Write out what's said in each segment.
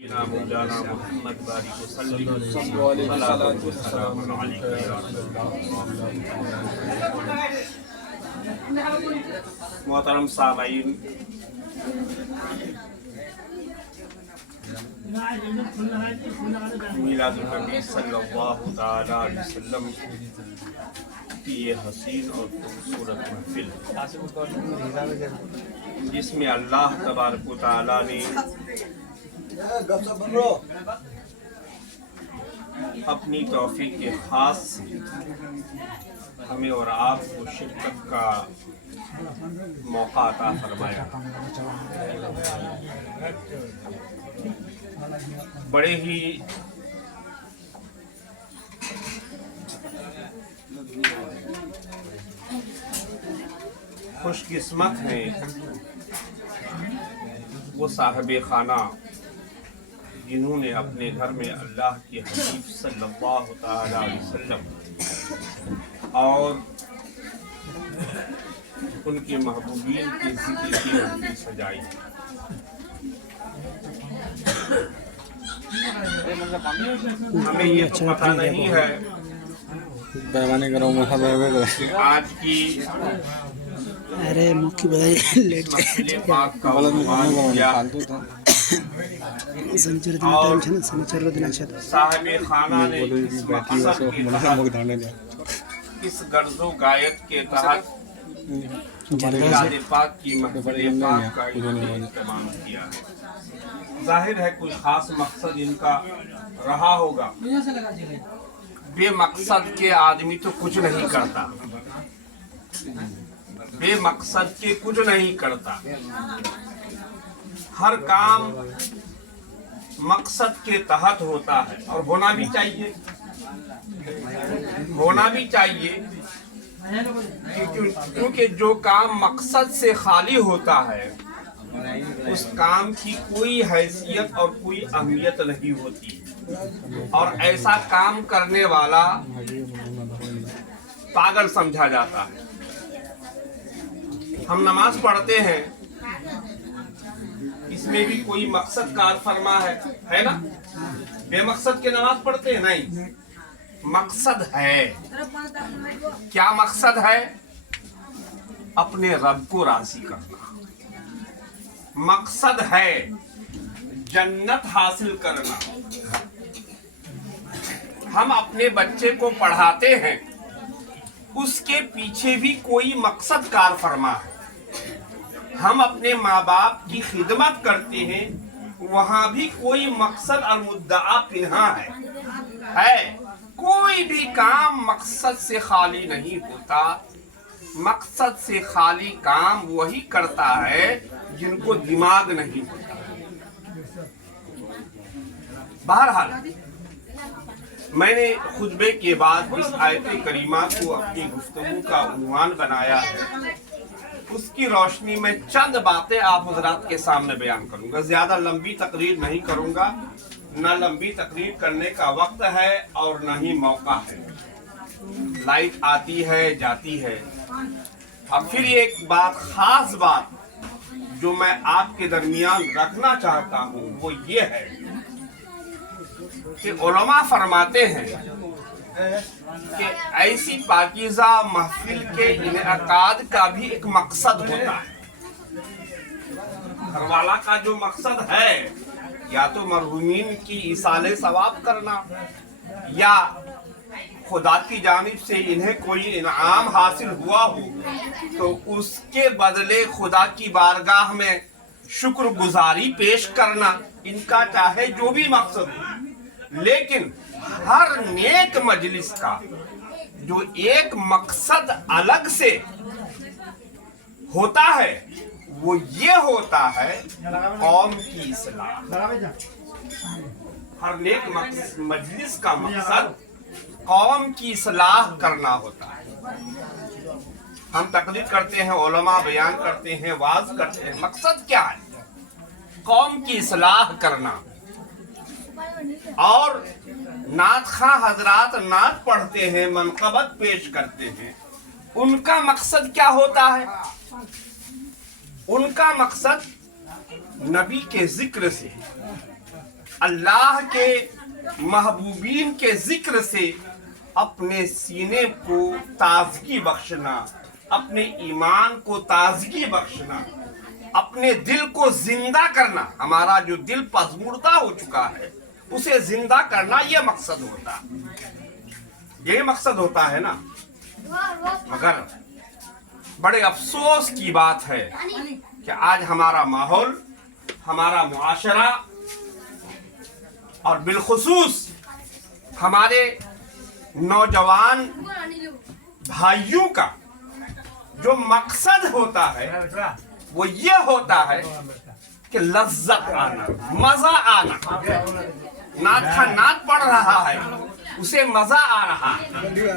مولانا محمد بارک وسلم صلاۃ والسلام علیک یا رسول اللہ۔ محترم سامعین، میلاد النبی صلی اللہ تعالی علیہ وسلم کی یہ حسین اور خوبصورت محفل جس میں اللہ تبارک و تعالی نے اپنی توفیق کے خاص سے ہمیں اور آپ کو شرکت کا موقع عطا فرمایا۔ بڑے ہی خوش قسمت ہیں وہ صاحب خانہ جنہوں نے اپنے گھر میں اللہ کے حبیب صلی اللہ تعالی علیہ وسلم اور ان کے محبوبین کے ذکر کی محفل سجائی۔ ہمیں یہ تو پتہ نہیں ہے کہ آج کی محفل پاک کا عنوان کیا اور صاحب خانہ نے اس غرض و غایت کے تحت میلاد پاک کی محفل پاک کا اہتمام کیا ہے۔ ظاہر ہے کوئی خاص مقصد ان کا رہا ہوگا۔ بے مقصد کے آدمی تو کچھ نہیں کرتا، بے مقصد کے کچھ نہیں کرتا۔ ہر کام مقصد کے تحت ہوتا ہے اور ہونا بھی چاہیے، ہونا بھی چاہیے، کیونکہ جو کام مقصد سے خالی ہوتا ہے اس کام کی کوئی حیثیت اور کوئی اہمیت نہیں ہوتی، اور ایسا کام کرنے والا پاگل سمجھا جاتا ہے۔ ہم نماز پڑھتے ہیں، اس میں بھی کوئی مقصد کار فرما ہے نا؟ بے مقصد کے نماز پڑھتے ہیں؟ نہیں، مقصد ہے۔ کیا مقصد ہے؟ اپنے رب کو راضی کرنا۔ مقصد ہے جنت حاصل کرنا۔ ہم اپنے بچے کو پڑھاتے ہیں، اس کے پیچھے بھی کوئی مقصد کار فرما ہے۔ ہم اپنے ماں باپ کی خدمت کرتے ہیں، وہاں بھی کوئی مقصد اور مدعا پنہا ہے۔ کوئی بھی کام مقصد سے خالی نہیں ہوتا۔ مقصد سے خالی کام وہی کرتا ہے جن کو دماغ نہیں ہوتا۔ بہرحال میں نے خطبے کے بعد اس آیت کریمہ کو اپنی گفتگو کا عنوان بنایا ہے۔ اس کی روشنی میں چند باتیں آپ حضرات کے سامنے بیان کروں گا۔ زیادہ لمبی تقریر نہیں کروں گا، نہ لمبی تقریر کرنے کا وقت ہے اور نہ ہی موقع ہے۔ لائٹ آتی ہے جاتی ہے۔ اب پھر ایک بات، خاص بات جو میں آپ کے درمیان رکھنا چاہتا ہوں وہ یہ ہے کہ علماء فرماتے ہیں کہ ایسی پاکیزہ محفل کے انعقاد کا بھی ایک مقصد ہوتا ہے۔ گھر والا کا جو مقصد ہے یا تو مرحومین کی ایصال ثواب کرنا، یا خدا کی جانب سے انہیں کوئی انعام حاصل ہوا ہو تو اس کے بدلے خدا کی بارگاہ میں شکر گزاری پیش کرنا، ان کا چاہے جو بھی مقصد ہو۔ لیکن ہر نیک مجلس کا جو ایک مقصد الگ سے ہوتا ہے وہ یہ ہوتا ہے قوم کی اصلاح۔ ہر نیک مجلس کا مقصد قوم کی اصلاح کرنا ہوتا ہے۔ ہم تقریر کرتے ہیں، علماء بیان کرتے ہیں، وعظ کرتے ہیں، مقصد کیا ہے؟ قوم کی اصلاح کرنا۔ اور نعت خواں حضرات نعت پڑھتے ہیں، منقبت پیش کرتے ہیں، ان کا مقصد کیا ہوتا ہے؟ ان کا مقصد نبی کے ذکر سے اللہ کے محبوبین کے ذکر سے اپنے سینے کو تازگی بخشنا، اپنے ایمان کو تازگی بخشنا، اپنے دل کو زندہ کرنا. ہمارا جو دل پژمردہ ہو چکا ہے اسے زندہ کرنا، یہ مقصد ہوتا ہے، یہی مقصد ہوتا ہے نا. مگر بڑے افسوس کی بات ہے کہ آج ہمارا ماحول، ہمارا معاشرہ اور بالخصوص ہمارے نوجوان بھائیوں کا جو مقصد ہوتا ہے وہ یہ ہوتا ہے کہ لذت آنا، مزہ آنا. نعت کا نعت پڑھ رہا ہے، اسے مزہ آ رہا ہے،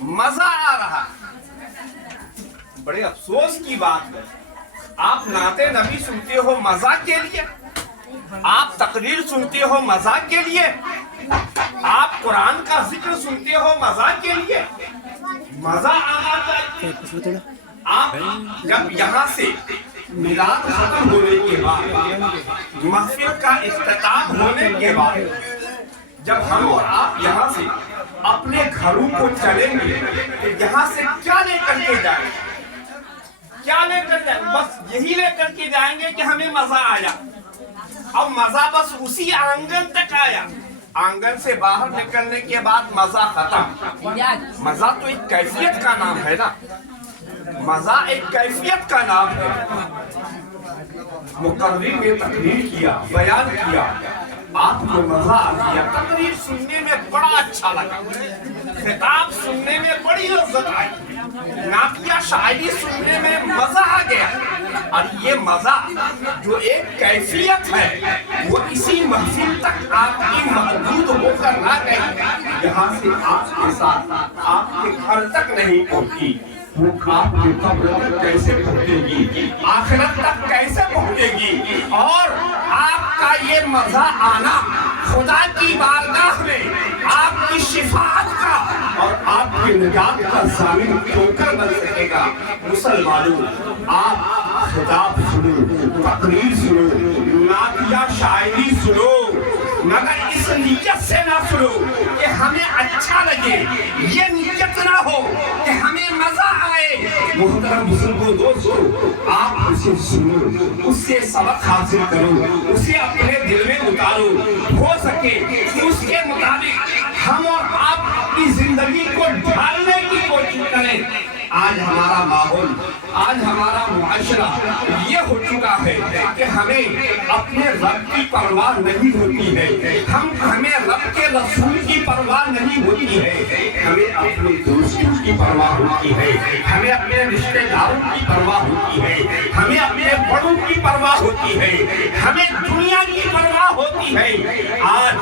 مزہ آ رہا ہے. بڑے افسوس کی بات ہے، آپ نعت نبی سنتے ہو مزہ کے لیے، آپ تقریر سنتے ہو مزہ کے لیے، آپ قرآن کا ذکر سنتے ہو مزہ کے لیے. مزہ آنا چاہیے. آپ جب یہاں سے میلاد ختم ہونے کے بعد، محفل کا اختتام ہونے کے بعد، جب ہم اور آپ یہاں سے اپنے گھروں کو چلیں گے تو یہاں سے کیا لے کر کے جائیں گے؟ کیا لے کر جائیں؟ بس یہی لے کر کے جائیں گے کہ ہمیں مزہ آیا. اب مزہ بس اسی آنگن تک آیا، آنگن سے باہر نکلنے کے بعد مزہ ختم. مزہ تو ایک کیفیت کا نام ہے نا، مزہ ایک کیفیت کا نام ہے. مقرر نے تقریر کیا، بیان کیا، آپ کو مزہ آ گیا، تقریر سننے میں بڑا اچھا لگا، خطاب سننے میں بڑی لذت آئی، نعتیہ شاعری سننے میں مزہ آ گیا. اور یہ مزہ جو ایک کیفیت ہے وہ اسی محفل تک آپ کی محدود ہو کر نہ گئی، یہاں سے آپ کے ساتھ آپ کے گھر تک نہیں پہنچی، وہ آپ کی قبر تک کیسے پہنچے گی، آخرت تک کیسے پہنچے گی. اور آپ کا یہ مزہ آنا خدا کی بارگاہ میں آپ کی شفاعت کا اور آپ کی نجات کا ضامن کیوں کر بن سکے گا. مسلمانوں، آپ خطاب سنو، تقریر سنو، نعتیہ شاعری سنو، مگر اس نیت سے نہ سنو کہ ہمیں اچھا لگے، یہ نیت نہ ہو کہ ہمیں مزہ آئے. محترم بزرگوں، دوستو، آپ اسے سنو، اس سے سبق حاصل کرو، اسے اپنے دل میں اتارو. ہو سکے اس کے مطابق ہم اور آپ اپنی زندگی کو ڈھالنے کی کوشش کریں. آج ہمارا ماحول، آج ہمارا معاشرہ یہ ہو چکا ہے کہ ہمیں اپنے رب کی پرواہ نہیں ہوتی ہے، ہمیں رب کے رسول کی پرواہ نہیں ہوتی ہے، ہمیں اپنے دوستوں کی پرواہ ہوتی ہے، ہمیں اپنے رشتہ داروں کی پرواہ ہوتی ہے، ہمیں اپنے بڑوں کی پرواہ ہوتی ہے، ہمیں دنیا کی پرواہ ہوتی ہے. آج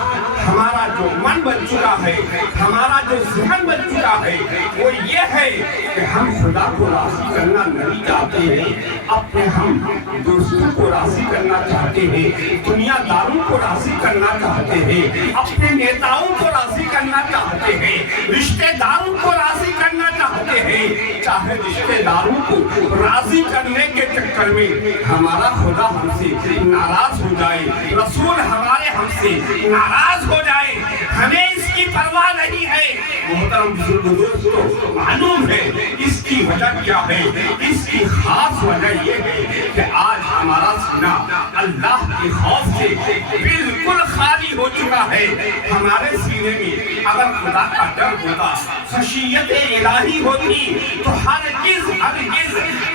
ہمارا جو من بن چکا ہے، ہمارا جو ذہن بن چکا ہے وہ یہ ہے کہ ہم خدا کو راضی کرنا نہیں چاہتے ہیں، اپنے ہم دوستوں کو راضی کرنا چاہتے ہیں، دنیا داروں کو راضی کرنا چاہتے ہیں، اپنے نیتاؤں کو راضی کرنا چاہتے ہیں، رشتہ داروں کو راضی کرنا چاہتے ہیں. چاہے رشتہ داروں کو راضی کرنے کے چکر میں ہمارا خدا ہم سے ناراض ہو جائے، رسول ہمارے ہم سے ناراض ہو جائے، ہمیں اس کی پرواہ نہیں ہے. محترم بزرگوں، دوستو، معلوم ہے اس کی وجہ کیا ہے؟ اس کی خاص وجہ یہ ہے کہ آج ہمارا سینہ اللہ کے خوف سے بالکل خالی ہو چکا ہے. ہمارے سینے میں اگر خدا کا ڈر ہوتا، خشیت الہی ہوتی تو ہرگز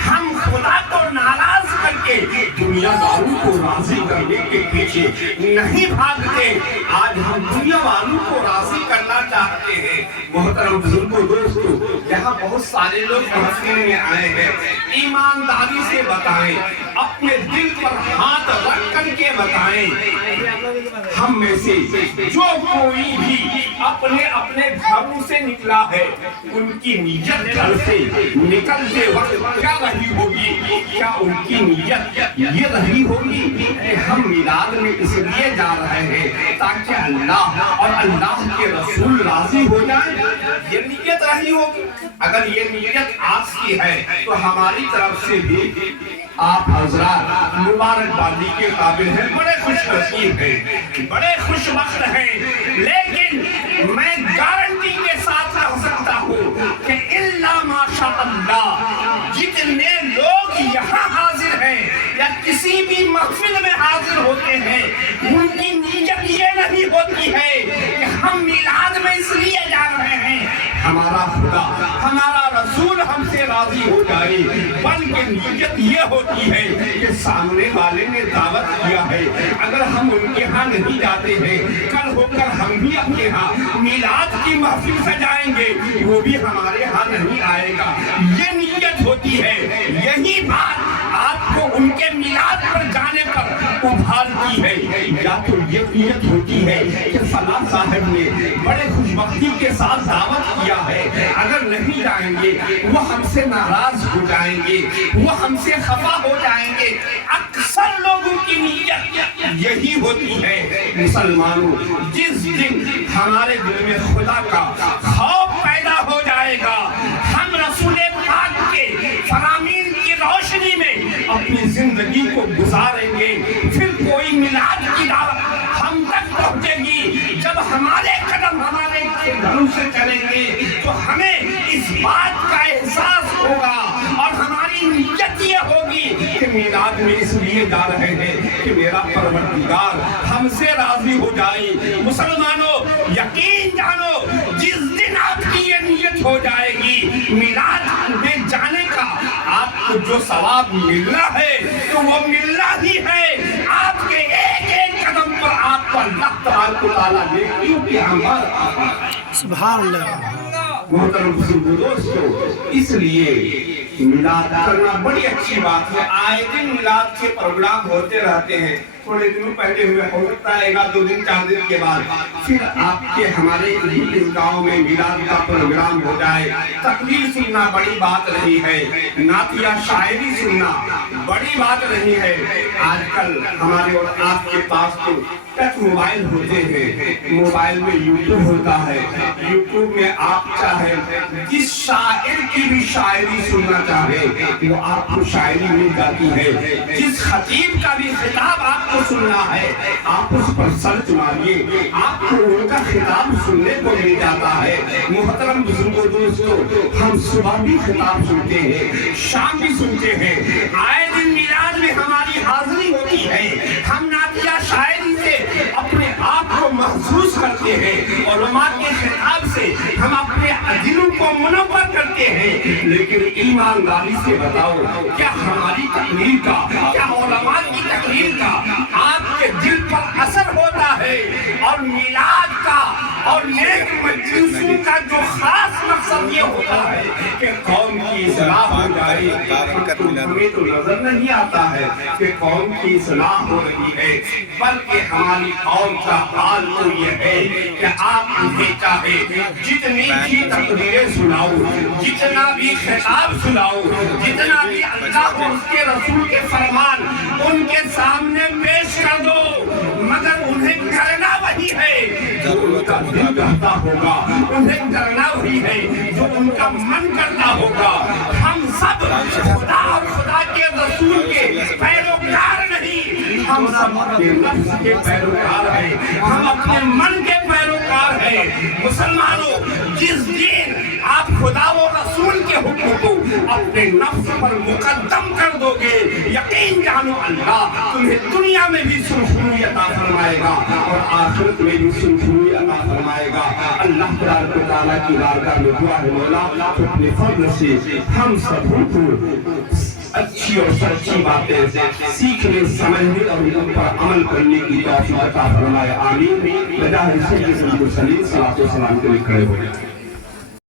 ہم خدا کو ناراض کر کے دنیا داروں کو راضی کرنے کے پیچھے نہیں بھاگتے. آج ہم دنیا والوں کو راضی کرنا چاہتے ہیں. محترم بزرگوں، دوستو، یہاں بہت سارے لوگ محفل میں آئے ہیں. ایمانداری سے بتائیں، اپنے دل پر ہاتھ رکھ کر کے بتائیں، ہم میں سے جو کوئی بھی اپنے اپنے گھروں سے نکلا ہے ان کی نیت گھر سے نکلتے وقت کیا رہی ہوگی؟ کیا ان کی نیت یہ رہی ہوگی کہ ہم میلاد میں اس لیے جا رہے ہیں تاکہ اللہ اور اللہ کے رسول راضی ہو جائیں، یہ نیت رہی ہوگی۔ اگر یہ نیت آپ کی ہے تو ہماری طرف سے بھی آپ حضرات مبارکبادی کے قابل ہیں، بڑے خوش نصیب ہیں، بڑے خوش وقت ہیں۔ لیکن میں گارنٹی کے ساتھ کہہ سکتا ہوں کہ الا ماشاء اللہ جتنے لوگ یہاں حاضر ہیں یا کسی بھی محفل میں حاضر ہوتے ہیں، ان کی نیت یہ نہیں ہوتی ہے کہ ہم میلاد میں اس لیے جا رہے ہیں ہمارا خدا ہمارا رسول ہم سے راضی ہو جائے، بلکہ نیت یہ ہوتی ہے کہ سامنے والے نے دعوت کیا ہے، اگر ہم ان کے ہاں نہیں جاتے ہیں، کل ہو کر ہم بھی اپنے ہاں میلاد کی محفل سجائیں گے، وہ بھی ہمارے ہاں نہیں آئے گا، یہ نیت ہوتی ہے۔ یہی بات آپ کو ان کے میلاد پر جانے پر ابھارتی ہے، یا تو یہ نیت ہوتی ہے کہ فلاں صاحب نے بڑے خوش بختی کے ساتھ دعوت کیا ہے، اگر نہیں جائیں گے وہ ہم سے ناراض ہو جائیں گے، وہ ہم سے خفا ہو جائیں گے۔ اکثر لوگوں کی نیت یہی ہوتی ہے۔ مسلمانوں، جس دن ہمارے دل میں خدا کا خوف پیدا ہو جائے گا، ہم رسول پاک کے فرامین کی روشنی میں اپنی زندگی کو گزاریں گے، پھر کوئی میلاد کی دعوت ہم تک پہنچے گی۔ جب ہمارے قدم ہمارے گھروں سے چلیں گے تو ہمیں اس بات کا احساس ہوگا اور ہماری نیت یہ ہوگی کہ میلاد میں اس لیے جا رہے ہیں کہ میرا پروردگار ہم سے راضی ہو جائے۔ مسلمانوں، یقین جانو، جس دن آپ کی یہ نیت ہو جائے گی میلاد میں جانے کا، آپ کو جو ثواب ملنا ہے تو وہ ملنا ہی ہے۔ آپ کے ایک ایک قدم پر آپ کو اللہ تبارک و تعالیٰ نے کیونکہ ہمارا سبحان اللہ۔ محترم دوستو، اس لیے میلاد کرنا بڑی اچھی بات ہے۔ آئے دن میلاد کے پروگرام ہوتے رہتے ہیں، تھوڑے دنوں پہلے ہوئے، ہو سکتا ہے 1 2 دن 4 دن کے بعد پھر آپ کے ہمارے اس گاؤں میں میلاد کا پروگرام ہو جائے۔ تقریر سننا بڑی بات نہیں ہے، نعتیہ شاعری سننا بڑی بات نہیں ہے۔ آج کل ہمارے اور آپ کے پاس تو ٹچ موبائل ہوتے ہیں، موبائل میں یوٹیوب ہوتا ہے، یوٹیوب میں آپ چاہے جس شاعر کی بھی شاعری سننا چاہے وہ آپ کو شاعری مل جاتی ہے، جس خطیب کا بھی خطاب آپ کو سننا ہے آپ اس پر سرچ ماریے، آپ کو ان کا خطاب سننے کو مل جاتا ہے۔ محترم بزرگوں دوستو، ہم صبح بھی خطاب سنتے ہیں، شام بھی سنتے ہیں، آئے دن میلاد میں ہماری حاضری ہوتی ہے، ہم نعتیہ شاعری سے اپنے آپ کو محسوس کرتے ہیں، علماء کے خطاب سے ہم اپنے دلوں کو منور کرتے ہیں۔ لیکن ایمانداری سے بتاؤ، کیا ہماری تقریر کا، کیا علماء کی تقریر کا آپ کے دل پر اثر ہوتا ہے؟ اور میلاد کا اور نیک مجلسوں کا جو خاص مقصد یہ ہوتا ہے کہ قوم کی اصلاح ہو جائے، ہمیں تو نظر نہیں آتا ہے کہ قوم کی اصلاح ہو رہی ہے، بلکہ ہماری قوم کا حال تو یہ ہے کہ آپ انہیں چاہے جتنی بھی تقریریں سناؤ، جتنا بھی خطاب سناؤ، جتنا بھی اللہ اور اس کے رسول کے فرمان ان کے سامنے پیش کر دو، مگر انہیں کرنا وہی ہے جو ان کا دل چاہتا ہوگا، انہیں کرنا وہی ہے جو ان کا من کرتا ہوگا۔ ہم سب خدا اور خدا کے رسول کے پیروکار نہیں، ہم سب اپنے نفس کے پیروکار ہیں، ہم اپنے من کے پیروکار ہیں۔ مسلمانوں، جس دن آپ خدا و رسول کے حکم کو اپنے نفس پر مقدم کر دو گے، یقین جانو اللہ تمہیں دنیا میں بھی سرخروئی عطا فرمائے گا اور آخرت میں بھی سرخروئی عطا فرمائے گا۔ اللہ تبارک و تعالیٰ کی بارگاہ میں دعا ہے، مولا تو اپنے فضل سے ہم سب کو اچھی اور سچی باتیں سیکھنے، سمجھنے اور ان پر عمل کرنے کی توفیق عطا فرمائے، آمین۔ بجائے سید المرسلین صلی اللہ علیہ وسلم کے لیے کھڑے ہو جائیں۔